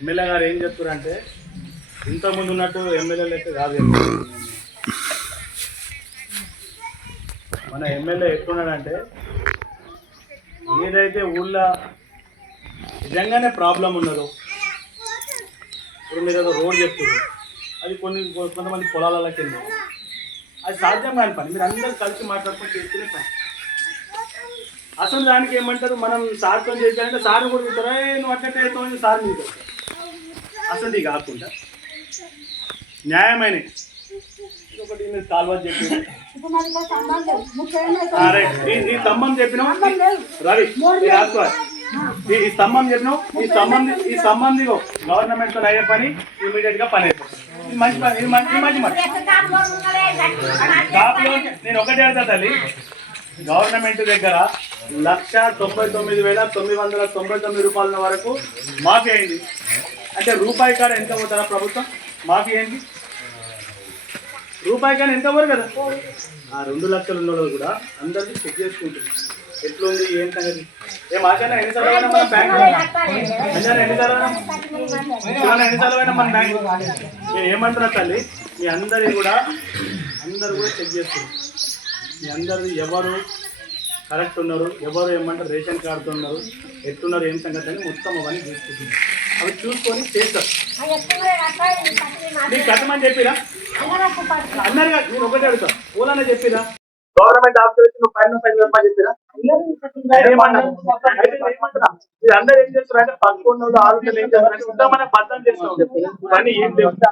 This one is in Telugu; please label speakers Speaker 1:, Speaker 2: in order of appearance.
Speaker 1: ఎమ్మెల్యే గారు ఏం చెప్తారంటే ఇంతకుముందు ఉన్నట్టు ఎమ్మెల్యేలు అయితే కాదు మన ఎమ్మెల్యే ఎట్లున్నాడంటే ఏదైతే ఊళ్ళో నిజంగానే ప్రాబ్లం ఉన్నదో ఇప్పుడు మీరు ఏదో రోడ్ చెప్తుంది అది కొన్ని కొంతమంది పొలాలకి వెళ్ళారు అది సాధ్యం కాని పని మీరు అందరూ కలిసి మాట్లాడుకుంటూ చేస్తూనే పని అసలు దానికి ఏమంటారు మనం సార్తో చేశారంటే సార్ కూడా తింటారా నువ్వు అట్లయితే అవుతావు సార్ మీద అసలు ఇది కాకుండా న్యాయమైన ఒకటి నేను కాల్వ ఈ స్తంభం చెప్పినావు రవి ఈ స్తంభం చెప్పినావు ఈ స్తంభం ఈ స్తంభం దిగో గవర్నమెంట్ తో అయ్యే పని ఇమీడియట్ గా పని అయిపోతుంది మంచి పని మంచి మంచి మంచి నేను ఒకటే అడుగుతా తల్లి గవర్నమెంట్ దగ్గర లక్ష తొంభై తొమ్మిది వేల తొమ్మిది వందల తొంభై తొమ్మిది రూపాయల వరకు మాఫీ అయింది అంటే రూపాయి కాడ ఎంత పోతారా ప్రభుత్వం మాఫీ అయింది రూపాయి కాడ ఎంత పోరు కదా ఆ రెండు లక్షలు ఉన్న వాళ్ళు కూడా అందరినీ చెక్ చేసుకుంటుంది ఎట్లుంది ఏం సంగతి ఏ మాకైనా ఎన్నిసార్లు అయినా మన బ్యాంక్ ఎన్నిసార్లు అయినా మన బ్యాంక్ ఏమంటారా తల్లి మీ అందరి కూడా అందరు కూడా చెక్ చేస్తుంది మీ అందరు ఎవరు కరెక్ట్ ఉన్నారు ఎవరు ఏమంటారు రేషన్ కార్డుతో ఉన్నారు ఎట్టున్నారు ఏం సంగతి అని మొత్తం అవన్నీ తీసుకుంటున్నారు అవి చూసుకొని చేస్తారు మీకు కట్టమని చెప్పిరా అన్నారు కదా నేను ఒకటే అడుగుతా ఓలానే చెప్పిరా గవర్నమెంట్ ఆఫీస్ నువ్వు పైన పైన చెప్పిరా మీరు అందరు ఏం చేస్తారంటే అంటే పదకొండు వాళ్ళు ఆలోచన ఏం చేస్తారు అంటే ఉంటామనే బద్దం చేస్తాం కానీ ఏం చెప్తా